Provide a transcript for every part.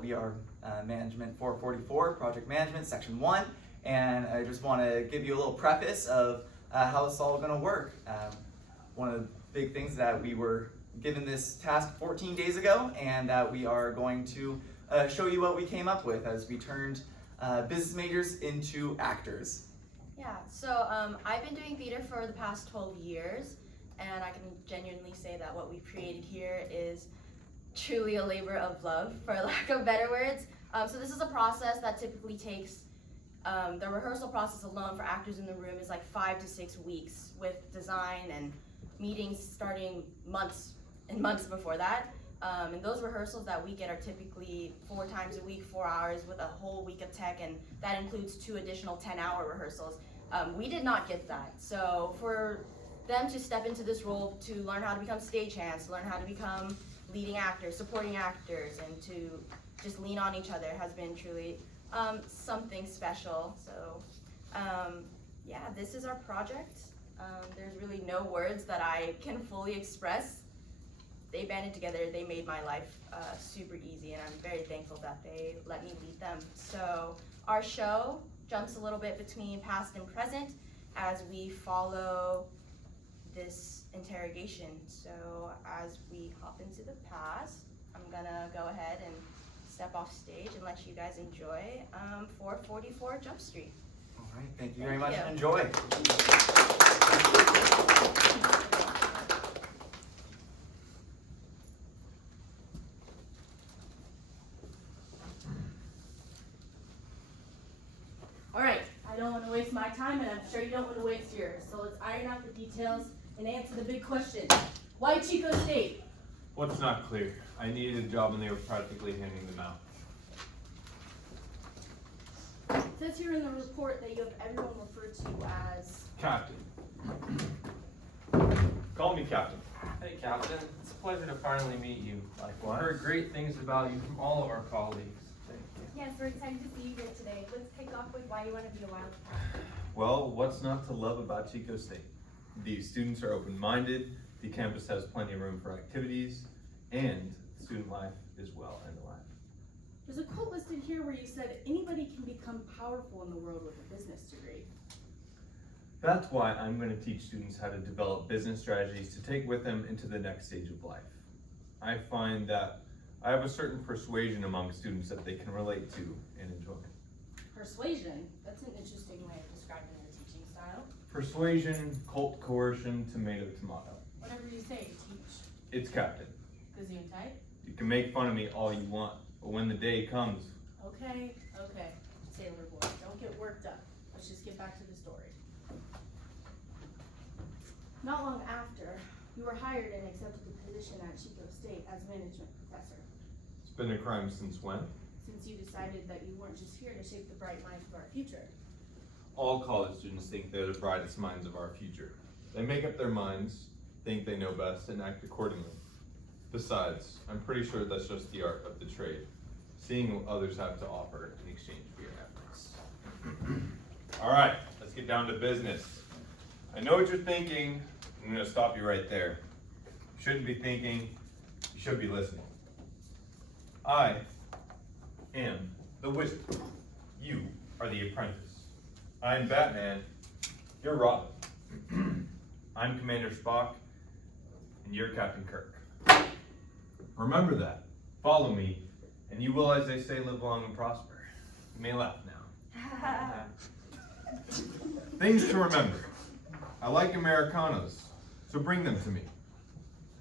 We are Management 444, Project Management, Section 1, and I just want to give you a little preface of how it's all going to work. One of the big things that we were given this task 14 days ago, and that we are going to show you what we came up with as we turned business majors into actors. Yeah, so I've been doing theater for the past 12 years, and I can genuinely say that what we've created here is truly a labor of love, for lack of better words. So this is a process that typically takes, the rehearsal process alone for actors in the room is like 5 to 6 weeks, with design and meetings starting months and months before that. And those rehearsals that we get are typically 4 times a week, 4 hours with a whole week of tech, and that includes 2 additional 10-hour rehearsals. We did not get that. So for them to step into this role, to learn how to become stagehands, to learn how to become leading actors, supporting actors, and to just lean on each other has been truly something special. So yeah, this is our project. There's really no words that I can fully express. They banded together, they made my life super easy, and I'm very thankful that they let me lead them. So our show jumps a little bit between past and present as we follow this interrogation. So as we hop into the past, I'm gonna go ahead and step off stage and let you guys enjoy 444 Jump Street. All right, thank you very much, and enjoy. All right, I don't want to waste my time, and I'm sure you don't want to waste yours. So let's iron out the details and answer the big question. Why Chico State? What's not clear? I needed a job and they were practically handing them out. It says here in the report that you have everyone referred to as... Captain. Call me Captain. Hey Captain, it's a pleasure to finally meet you. I've heard great things about you from all of our colleagues. Thank you. Yes, we're excited to see you here today. Let's kick off with why you want to be a wild cat. Well, what's not to love about Chico State? The students are open-minded, the campus has plenty of room for activities, and student life is well and alive. There's a quote listed here where you said anybody can become powerful in the world with a business degree. That's why I'm going to teach students how to develop business strategies to take with them into the next stage of life. I find that I have a certain persuasion among students that they can relate to and enjoy. Persuasion? That's an interesting way of describing your teaching style. Persuasion, cult coercion, tomato, tomato. Whatever you say, teach. It's Captain. Gesundheit? You can make fun of me all you want, but when the day comes... Okay, sailor boy, don't get worked up. Let's just get back to the story. Not long after, you were hired and accepted the position at Chico State as management professor. It's been a crime since when? Since you decided that you weren't just here to shape the bright minds of our future. All college students think they're the brightest minds of our future. They make up their minds, think they know best, and act accordingly. Besides, I'm pretty sure that's just the art of the trade, seeing what others have to offer in exchange for your efforts. All right, let's get down to business. I know what you're thinking. I'm going to stop you right there. You shouldn't be thinking, you should be listening. I am the wizard. You are the apprentice. I'm Batman. You're Robin. I'm Commander Spock, and you're Captain Kirk. Remember that. Follow me, and you will, as they say, live long and prosper. You may laugh now. Things to remember. I like Americanos, so bring them to me.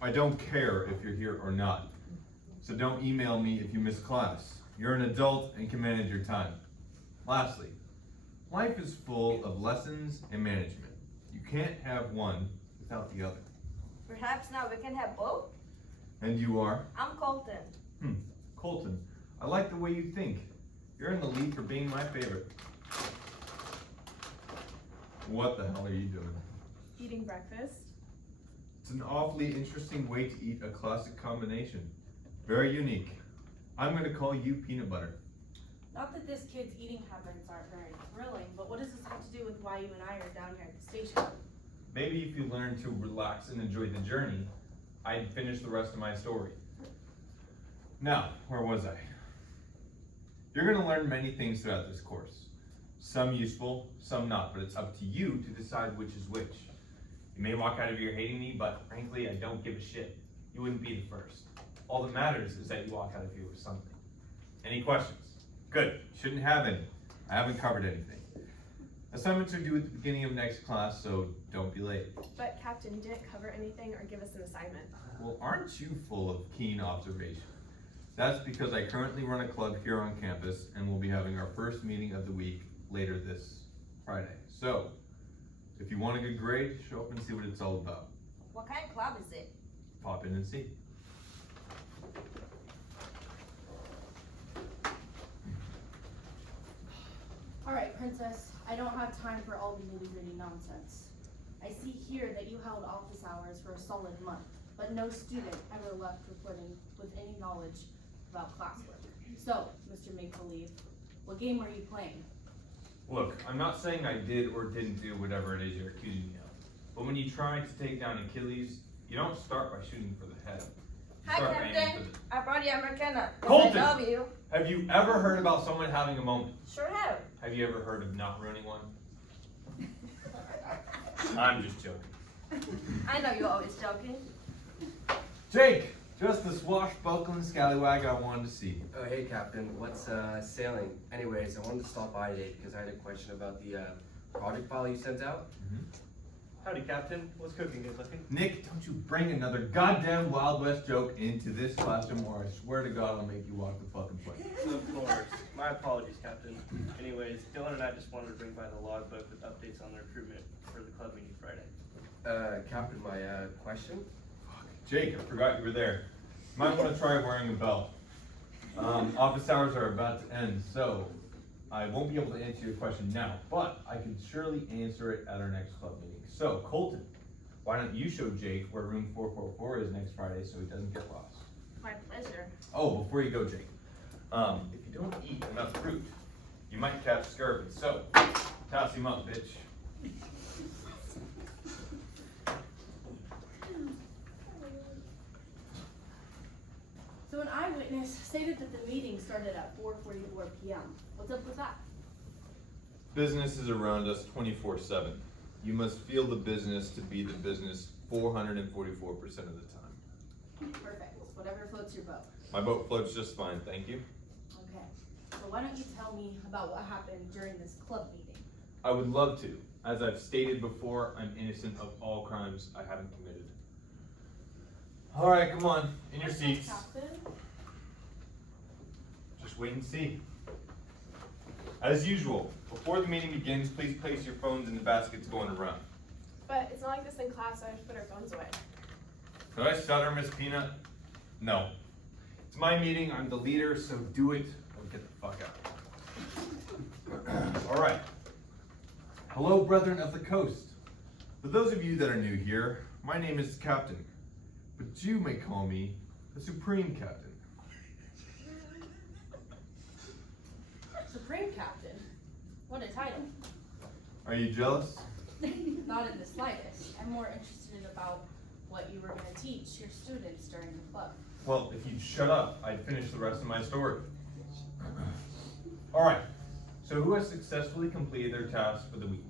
I don't care if you're here or not, so don't email me if you miss class. You're an adult and can manage your time. Lastly, life is full of lessons and management. You can't have one without the other. Perhaps now we can have both? And you are? I'm Colton. Colton, I like the way you think. You're in the lead for being my favorite. What the hell are you doing? Eating breakfast. It's an awfully interesting way to eat a classic combination. Very unique. I'm going to call you peanut butter. Not that this kid's eating habits aren't very thrilling, but what does this have to do with why you and I are down here at the station? Maybe if you learn to relax and enjoy the journey, I'd finish the rest of my story. Now, where was I? You're gonna learn many things throughout this course. Some useful, some not, but it's up to you to decide which is which. You may walk out of here hating me, but frankly, I don't give a shit. You wouldn't be the first. All that matters is that you walk out of here with something. Any questions? Good, shouldn't have any. I haven't covered anything. Assignments are due at the beginning of next class, so don't be late. But Captain, you didn't cover anything or give us an assignment. Well, aren't you full of keen observation? That's because I currently run a club here on campus and we'll be having our first meeting of the week later this Friday. So, if you want a good grade, show up and see what it's all about. What kind of club is it? Pop in and see. Alright, Princess, I don't have time for all the nitty-gritty nonsense. I see here that you held office hours for a solid month, but no student ever left with any knowledge about classwork. So, Mr. Make-Believe, what game are you playing? Look, I'm not saying I did or didn't do whatever it is you're accusing me of. But when you try to take down Achilles, you don't start by shooting for the head. You Hi, start aiming Captain. for I brought you a McKenna. Colton! I love you. Have you ever heard about someone having a moment? Sure have. Have you ever heard of not ruining one? I'm just joking. I know you're always joking. Jake! Just the swashbuckling scallywag I wanted to see. Oh, hey, Captain. What's sailing? Anyways, I wanted to stop by today because I had a question about the project file you sent out. Howdy, Captain. What's cooking, good looking? Nick, don't you bring another goddamn Wild West joke into this classroom or I swear to God I'll make you walk the fucking plank. Of course. My apologies, Captain. Anyways, Dylan and I just wanted to bring by the logbook with updates on the recruitment for the club meeting Friday. Captain, my question? Jake, I forgot you were there. Might want to try wearing a belt. Office hours are about to end, so I won't be able to answer your question now, but I can surely answer it at our next club meeting. So, Colton, why don't you show Jake where room 444 is next Friday so he doesn't get lost? My pleasure. Oh, before you go, Jake, if you don't eat enough fruit, you might catch scurvy. So, toss him up, bitch. So an eyewitness stated that the meeting started at 4:44 p.m. What's up with that? Business is around us 24/7. You must feel the business to be the business 444% of the time. Perfect. Whatever floats your boat. My boat floats just fine, thank you. Okay. So why don't you tell me about what happened during this club meeting? I would love to. As I've stated before, I'm innocent of all crimes I haven't committed. All right, come on, in your seats. Captain? Just wait and see. As usual, before the meeting begins, please place your phones in the baskets going around. But it's not like this in class, so I have to put our phones away. Did I stutter, Miss Peanut? No. It's my meeting, I'm the leader, so do it or get the fuck out. All right. Hello, brethren of the coast. For those of you that are new here, my name is Captain, but you may call me the Supreme Captain. Supreme Captain? What a title. Are you jealous? Not in the slightest. I'm more interested about what you were going to teach your students during the club. Well, if you'd shut up, I'd finish the rest of my story. All right, so who has successfully completed their tasks for the week?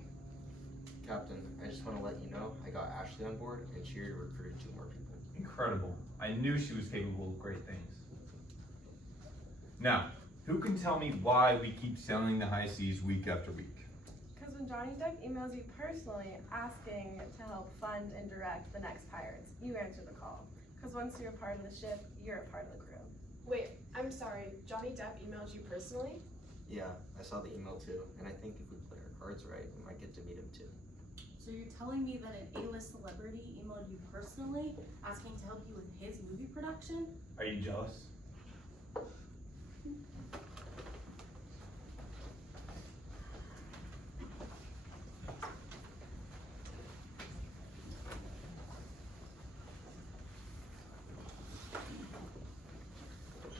Captain, I just want to let you know I got Ashley on board and she already recruited 2 more people. Incredible. I knew she was capable of great things. Now, who can tell me why we keep sailing the high seas week after week? Because when Johnny Depp emails you personally asking to help fund and direct the next Pirates, you answer the call. Because once you're a part of the ship, you're a part of the crew. Wait, I'm sorry. Johnny Depp emailed you personally? Yeah, I saw the email too, and I think if we play our cards right, we might get to meet him too. So you're telling me that an A-list celebrity emailed you personally asking to help you with his movie production? Are you jealous?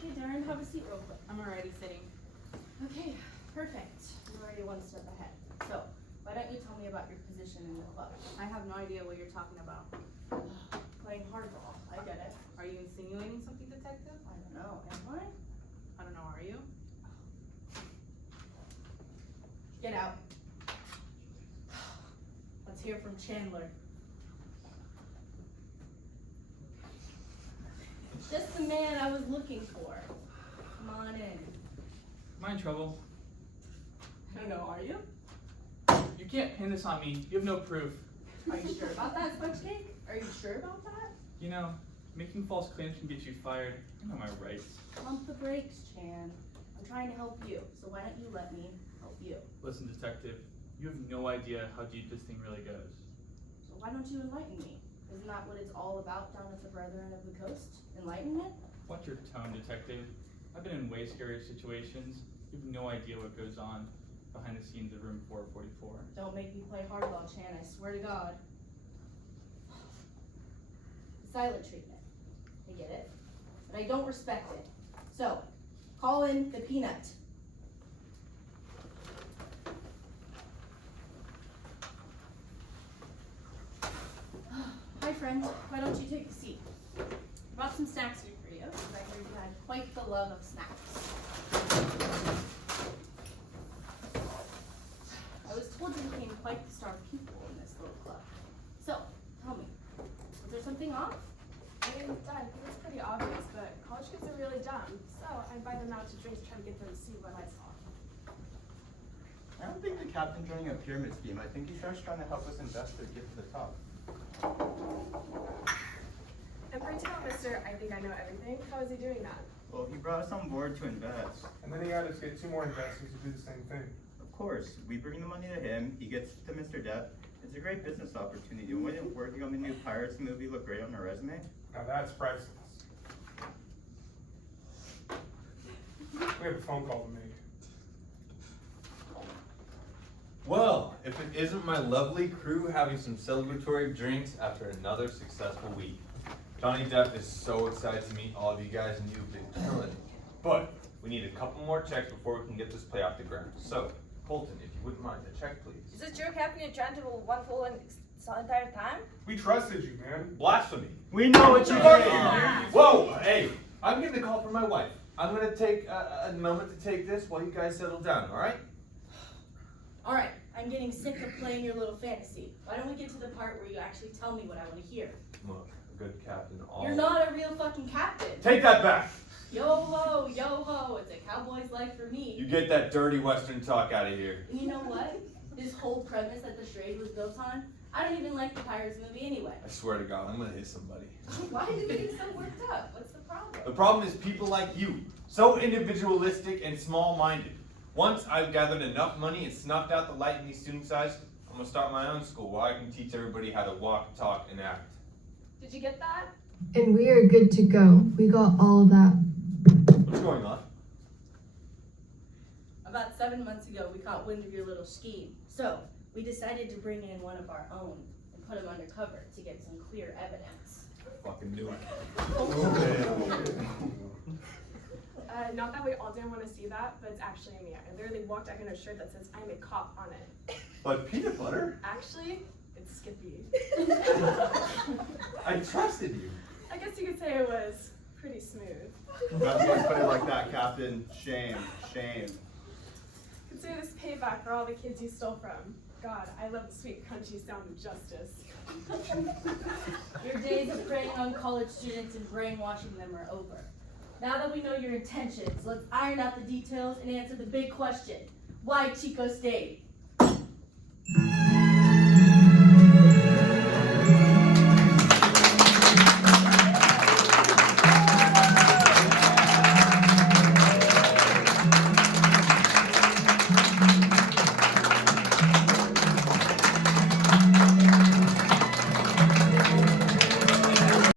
Hey Darren, have a seat real quick. I'm already sitting. Okay, perfect. You're already one step ahead. So, why don't you tell me about your position in the club? I have no idea what you're talking about. Playing hardball. I get it. Are you insinuating something, detective? I don't know. Am I? I don't know, are you? Get out. Let's hear from Chandler. Just the man I was looking for. Come on in. Am I in trouble? I don't know, are you? You can't pin this on me. You have no proof. Are you sure about that, Sponge Cake? Are you sure about that? You know, making false claims can get you fired. I know my rights. Pump the brakes, Chan. I'm trying to help you, so why don't you let me help you? Listen, detective, you have no idea how deep this thing really goes. So why don't you enlighten me? Isn't that what it's all about down at the Brethren of the Coast? Enlightenment? Watch your tone, detective. I've been in way scarier situations. You have no idea what goes on behind the scenes of room 444. Don't make me play hardball, Chan, I swear to God. Silent treatment. I get it. But I don't respect it. So, call in the peanut. Hi friend, why don't you take a seat? I brought some snacks here for you, because I heard you had quite the love of snacks. I was told you became quite the star pupil in this little club. So, tell me, was there something off? I mean, Dad, it's pretty obvious, but college kids are really dumb. So I buy them out to drinks to try to get them to see what I saw. I don't think the captain's running a pyramid scheme. I think he's just trying to help us investors get to the top. And pray tell Mr. I think I know everything. How is he doing that? Well, he brought us on board to invest. And then he had us get 2 more investors to do the same thing. Of course, we bring the money to him, he gets to Mr. Depp. It's a great business opportunity. Wouldn't working on the new Pirates movie look great on our resume? Now that's priceless. We have a phone call to make. Well, if it isn't my lovely crew having some celebratory drinks after another successful week. Johnny Depp is so excited to meet all of you guys and you've been killing it. But we need a couple more checks before we can get this play off the ground. So, Colton, if you wouldn't mind, a check please. Is it true, Captain, you're trying to do one full and the entire time? We trusted you, man. Blasphemy. We know what you did! Whoa, hey, I'm getting a call from my wife. I'm gonna take a moment to take this while you guys settle down, alright? Alright, I'm getting sick of playing your little fantasy. Why don't we get to the part where you actually tell me what I want to hear? Look, a good captain always... You're not a real fucking captain. Take that back! Yo ho, it's a cowboy's life for me. You get that dirty western talk out of here. And you know what? This whole premise that the charade was built on, I don't even like the Pirates movie anyway. I swear to God, I'm gonna hit somebody. Why are you getting so worked up? What's the problem? The problem is people like you, so individualistic and small-minded. Once I've gathered enough money and snuffed out the light in these students' eyes, I'm gonna start my own school where I can teach everybody how to walk, talk, and act. Did you get that? And we are good to go. We got all of that. What's going on? About 7 months ago, we caught wind of your little scheme. So, we decided to bring in one of our own and put him undercover to get some clear evidence. I fucking knew it. Not that we all didn't want to see that, but it's actually me. I literally walked out in a shirt that says I'm a cop on it. But peanut butter? Actually, it's Skippy. I trusted you. I guess you could say it was pretty smooth. Not to put it like that, Captain. Shame, shame. Consider this payback for all the kids you stole from. God, I love the sweet, crunchy sound of justice. Your days of preying on college students and brainwashing them are over. Now that we know your intentions, let's iron out the details and answer the big question. Why Chico State?